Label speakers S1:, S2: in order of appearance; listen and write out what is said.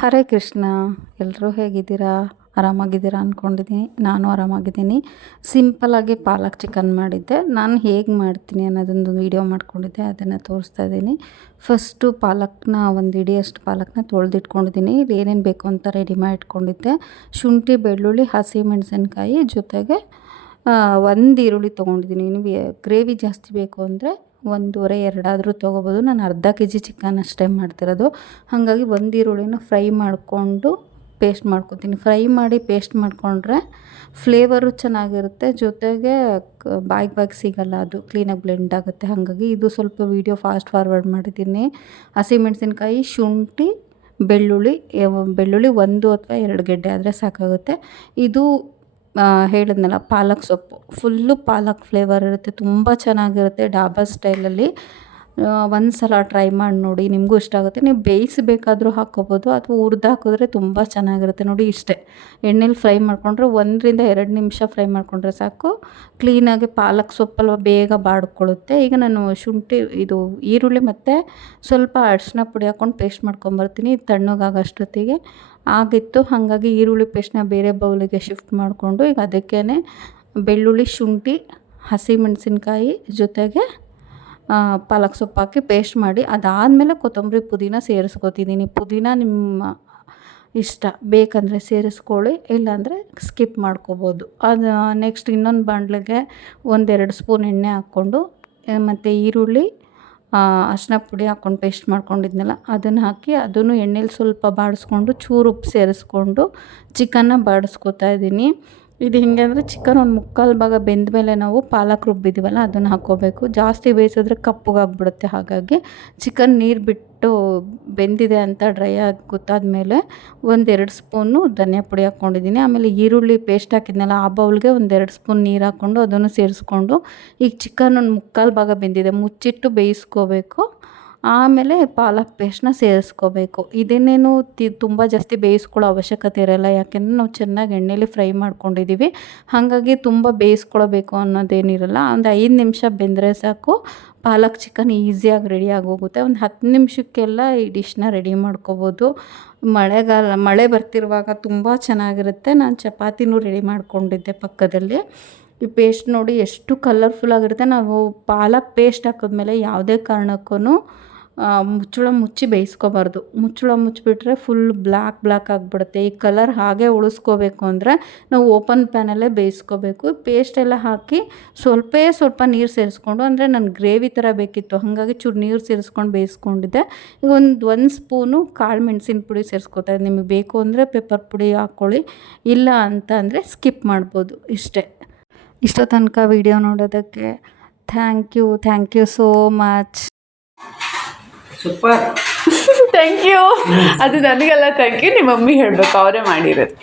S1: ಹರೇ ಕೃಷ್ಣ ಎಲ್ಲರೂ ಹೇಗಿದ್ದೀರಾ? ಆರಾಮಾಗಿದ್ದೀರಾ ಅಂದ್ಕೊಂಡಿದ್ದೀನಿ ನಾನು ಆರಾಮಾಗಿದ್ದೀನಿ. ಸಿಂಪಲ್ಲಾಗಿ ಪಾಲಕ್ ಚಿಕನ್ ಮಾಡಿದ್ದೆ. ನಾನು ಹೇಗೆ ಮಾಡ್ತೀನಿ ಅನ್ನೋದೊಂದು ವೀಡಿಯೋ ಮಾಡ್ಕೊಂಡಿದ್ದೆ, ಅದನ್ನು ತೋರಿಸ್ತಾ ಇದ್ದೀನಿ. ಫಸ್ಟು ಪಾಲಕ್ನ, ಒಂದು ಇಡಿಯಷ್ಟು ಪಾಲಕ್ನ ತೊಳೆದಿಟ್ಕೊಂಡಿದ್ದೀನಿ. ಏನೇನು ಬೇಕು ಅಂತ ರೆಡಿ ಮಾಡಿಟ್ಕೊಂಡಿದ್ದೆ. ಶುಂಠಿ, ಬೆಳ್ಳುಳ್ಳಿ ಹಸಿಮೆಣಸಿನ್ಕಾಯಿ ಜೊತೆಗೆ ಒಂದು ಈರುಳ್ಳಿ ತೊಗೊಂಡಿದ್ದೀನಿ. ನಿಮಗೆ ಗ್ರೇವಿ ಜಾಸ್ತಿ ಬೇಕು ಅಂದರೆ ಒಂದೂವರೆ, ಎರಡಾದರೂ ತೊಗೋಬೋದು. ನಾನು ಅರ್ಧ ಕೆ ಜಿ ಚಿಕನ್ ಅಷ್ಟೇ ಮಾಡ್ತಿರೋದು. ಹಾಗಾಗಿ ಒಂದು ಈರುಳ್ಳಿನ ಫ್ರೈ ಮಾಡಿಕೊಂಡು ಪೇಸ್ಟ್ ಮಾಡ್ಕೊತೀನಿ. ಫ್ರೈ ಮಾಡಿ ಪೇಸ್ಟ್ ಮಾಡಿಕೊಂಡ್ರೆ ಫ್ಲೇವರು ಚೆನ್ನಾಗಿರುತ್ತೆ. ಜೊತೆಗೆ ಬಾಯ್ಗೆ ಬಾಯಿಗೆ ಸಿಗಲ್ಲ ಅದು. ಕ್ಲೀನಾಗಿ ಬ್ಲೆಂಡ್ ಆಗುತ್ತೆ. ಹಾಗಾಗಿ ಇದು ಸ್ವಲ್ಪ ವೀಡಿಯೋ ಫಾಸ್ಟ್ ಫಾರ್ವರ್ಡ್ ಮಾಡಿದ್ದೀನಿ. ಹಸಿಮೆಣಸಿನ್ಕಾಯಿ ಶುಂಠಿ, ಬೆಳ್ಳುಳ್ಳಿ ಬೆಳ್ಳುಳ್ಳಿ ಒಂದು ಅಥವಾ ಎರಡು ಗೆಡ್ಡೆ ಆದರೆ ಸಾಕಾಗುತ್ತೆ. ಇದು ಹೇಳಿದ್ನಲ್ಲ ಪಾಲಕ್ ಸೊಪ್ಪು. ಫುಲ್ಲು ಪಾಲಕ್ ಫ್ಲೇವರ್ ಇರುತ್ತೆ ತುಂಬ ಚೆನ್ನಾಗಿರುತ್ತೆ ಡಾಬಾ ಸ್ಟೈಲಲ್ಲಿ ಒಂದು ಸಲ ಟ್ರೈ ಮಾಡಿ ನೋಡಿ, ನಿಮಗೂ ಇಷ್ಟ ಆಗುತ್ತೆ. ನೀವು ಬೇಯಿಸಬೇಕಾದ್ರೂ ಹಾಕ್ಕೋಬೋದು, ಅಥವಾ ಹುರ್ದು ಹಾಕಿದ್ರೆ ತುಂಬ ಚೆನ್ನಾಗಿರುತ್ತೆ ನೋಡಿ ಇಷ್ಟೇ. ಎಣ್ಣೆಲಿ ಫ್ರೈ ಮಾಡಿಕೊಂಡ್ರೆ ಒಂದರಿಂದ ಎರಡು ನಿಮಿಷ ಫ್ರೈ ಮಾಡಿಕೊಂಡ್ರೆ ಸಾಕು. ಕ್ಲೀನಾಗಿ ಪಾಲಕ್ ಸೊಪ್ಪಲ್ವ ಬೇಗ ಬಾಡ್ಕೊಳ್ಳುತ್ತೆ. ಈಗ ನಾನು ಶುಂಠಿ, ಇದು ಈರುಳ್ಳಿ ಮತ್ತು ಸ್ವಲ್ಪ ಅರಿಶಿನ ಪುಡಿ ಹಾಕ್ಕೊಂಡು ಪೇಸ್ಟ್ ಮಾಡ್ಕೊಂಬರ್ತೀನಿ ತಣ್ಣಗಾಗೋಷ್ಟೊತ್ತಿಗೆ. ಆಗಿತ್ತು, ಹಾಗಾಗಿ ಈರುಳ್ಳಿ ಪೇಸ್ಟ್ನ ಬೇರೆ ಬೌಲಿಗೆ ಶಿಫ್ಟ್ ಮಾಡಿಕೊಂಡು ಈಗ ಅದಕ್ಕೇ ಬೆಳ್ಳುಳ್ಳಿ, ಶುಂಠಿ, ಹಸಿಮೆಣಸಿನ್ಕಾಯಿ ಜೊತೆಗೆ ಪಾಲಕ್ ಸೊಪ್ಪು ಹಾಕಿ ಪೇಸ್ಟ್ ಮಾಡಿ, ಅದಾದಮೇಲೆ ಕೊತ್ತಂಬರಿ ಪುದೀನ ಸೇರಿಸ್ಕೊತಿದ್ದೀನಿ. ಪುದೀನ ನಿಮ್ಮ ಇಷ್ಟ. ಬೇಕಂದರೆ ಸೇರಿಸ್ಕೊಳ್ಳಿ, ಇಲ್ಲಾಂದರೆ ಸ್ಕಿಪ್ ಮಾಡ್ಕೋಬೋದು. ಅದು ನೆಕ್ಸ್ಟ್ ಇನ್ನೊಂದು ಬಾಣಲೆಗೆ ಒಂದೆರಡು ಸ್ಪೂನ್ ಎಣ್ಣೆ ಹಾಕ್ಕೊಂಡು ಮತ್ತು ಈರುಳ್ಳಿ ಅರ್ಶಿನ ಪುಡಿ ಹಾಕ್ಕೊಂಡು ಪೇಸ್ಟ್ ಮಾಡ್ಕೊಂಡಿದ್ನಲ್ಲ, ಅದನ್ನು ಹಾಕಿ ಅದನ್ನು ಎಣ್ಣೆಲಿ ಸ್ವಲ್ಪ ಬಾಡಿಸ್ಕೊಂಡು ಚೂರು ಉಪ್ಪು ಸೇರಿಸ್ಕೊಂಡು ಚಿಕನ್ನ ಬಾಡಿಸ್ಕೊತಾ ಇದ್ದೀನಿ ಇದು ಹೇಗೆ ಅಂದರೆ ಚಿಕನ್ ಒಂದು ಮುಕ್ಕಾಲು ಭಾಗ ಬೆಂದ ಮೇಲೆ ನಾವು ಪಾಲಕ್ ರುಬ್ಬಿದ್ದೀವಲ್ಲ, ಅದನ್ನು ಹಾಕ್ಕೋಬೇಕು ಜಾಸ್ತಿ ಬೇಯಿಸಿದ್ರೆ ಕಪ್ಪಗಾಗ್ಬಿಡುತ್ತೆ. ಹಾಗಾಗಿ ಚಿಕನ್ ನೀರು ಬಿಟ್ಟು ಬೆಂದಿದೆ ಅಂತ ಡ್ರೈ ಆಗಿ ಗೊತ್ತಾದ ಮೇಲೆ ಒಂದೆರಡು ಸ್ಪೂನು ಧನಿಯಾ ಪುಡಿ ಹಾಕ್ಕೊಂಡಿದ್ದೀನಿ. ಆಮೇಲೆ ಈರುಳ್ಳಿ ಪೇಸ್ಟ್ ಹಾಕಿದ್ನಲ್ಲ, ಆ ಬೌಲ್ಗೆ ಒಂದೆರಡು ಸ್ಪೂನ್ ನೀರು ಹಾಕ್ಕೊಂಡು ಅದನ್ನು ಸೇರಿಸ್ಕೊಂಡು, ಈಗ ಚಿಕನ್ ಒಂದು ಮುಕ್ಕಾಲು ಭಾಗ ಬೆಂದಿದೆ. ಮುಚ್ಚಿಟ್ಟು ಬೇಯಿಸ್ಕೋಬೇಕು. ಆಮೇಲೆ ಪಾಲಕ್ ಪೇಸ್ಟ್ನ ಸೇರಿಸ್ಕೋಬೇಕು. ಇದನ್ನೇನು ತಿ ತುಂಬ ಜಾಸ್ತಿ ಬೇಯಿಸ್ಕೊಳ್ಳೋ ಅವಶ್ಯಕತೆ ಇರೋಲ್ಲ. ಯಾಕೆಂದರೆ ನಾವು ಚೆನ್ನಾಗಿ ಎಣ್ಣೆಲಿ ಫ್ರೈ ಮಾಡ್ಕೊಂಡಿದ್ದೀವಿ. ಹಾಗಾಗಿ ತುಂಬ ಬೇಯಿಸ್ಕೊಳ್ಬೇಕು ಅನ್ನೋದೇನಿರಲ್ಲ. ಒಂದು ಐದು ನಿಮಿಷ ಬೆಂದರೆ ಸಾಕು. ಪಾಲಕ್ ಚಿಕನ್ ಈಸಿಯಾಗಿ ರೆಡಿ ಹೋಗುತ್ತೆ ಒಂದು ಹತ್ತು ನಿಮಿಷಕ್ಕೆಲ್ಲ ಈ ಡಿಶ್ನ ರೆಡಿ ಮಾಡ್ಕೋಬೋದು. ಮಳೆಗಾಲ, ಮಳೆ ಬರ್ತಿರುವಾಗ ತುಂಬ ಚೆನ್ನಾಗಿರುತ್ತೆ. ನಾನು ಚಪಾತಿನೂ ರೆಡಿ ಮಾಡ್ಕೊಂಡಿದ್ದೆ ಪಕ್ಕದಲ್ಲಿ. ಈ ಪೇಸ್ಟ್ ನೋಡಿ ಎಷ್ಟು ಕಲರ್ಫುಲ್ ಆಗಿರುತ್ತೆ. ನಾವು ಪಾಲಕ್ ಪೇಸ್ಟ್ ಹಾಕಿದ್ಮೇಲೆ ಯಾವುದೇ ಕಾರಣಕ್ಕೂ ಮುಚ್ಚಳ ಮುಚ್ಚಿ ಬೇಯಿಸ್ಕೋಬಾರ್ದು. ಮುಚ್ಚಳ ಮುಚ್ಚಿಬಿಟ್ರೆ ಫುಲ್ ಬ್ಲ್ಯಾಕ್ ಬ್ಲ್ಯಾಕ್ ಆಗಿಬಿಡುತ್ತೆ. ಈ ಕಲರ್ ಹಾಗೆ ಉಳಿಸ್ಕೋಬೇಕು ಅಂದರೆ ನಾವು ಓಪನ್ ಪ್ಯಾನಲ್ಲೇ ಬೇಯಿಸ್ಕೋಬೇಕು. ಪೇಸ್ಟೆಲ್ಲ ಹಾಕಿ ಸ್ವಲ್ಪೇ ಸ್ವಲ್ಪ ನೀರು ಸೇರಿಸ್ಕೊಂಡು, ಅಂದರೆ ನಾನು ಗ್ರೇವಿ ಥರ ಬೇಕಿತ್ತು, ಹಾಗಾಗಿ ಚೂರು ನೀರು ಸೇರಿಸ್ಕೊಂಡು ಬೇಯಿಸ್ಕೊಂಡಿದ್ದೆ. ಈಗ ಒಂದು ಒಂದು ಸ್ಪೂನು ಕಾಳು ಮೆಣಸಿನ ಪುಡಿ ಸೇರಿಸ್ಕೊತಾ ನಿಮಗೆ ಬೇಕು ಅಂದರೆ ಪೆಪ್ಪರ್ ಪುಡಿ ಹಾಕ್ಕೊಳ್ಳಿ ಇಲ್ಲ ಅಂತ ಅಂದರೆ ಸ್ಕಿಪ್ ಮಾಡ್ಬೋದು ಇಷ್ಟೇ. ಇಷ್ಟೋ ತನಕ ವಿಡಿಯೋ ನೋಡೋದಕ್ಕೆ thank you thank you so much
S2: super
S3: thank you ಅದು ನನಗೆಲ್ಲ ಥ್ಯಾಂಕ್ ಯು ನಿಮ್ಮ ಮಮ್ಮಿ ಹೇಳಬೇಕು ಅವರೇ ಮಾಡಿರೋದು.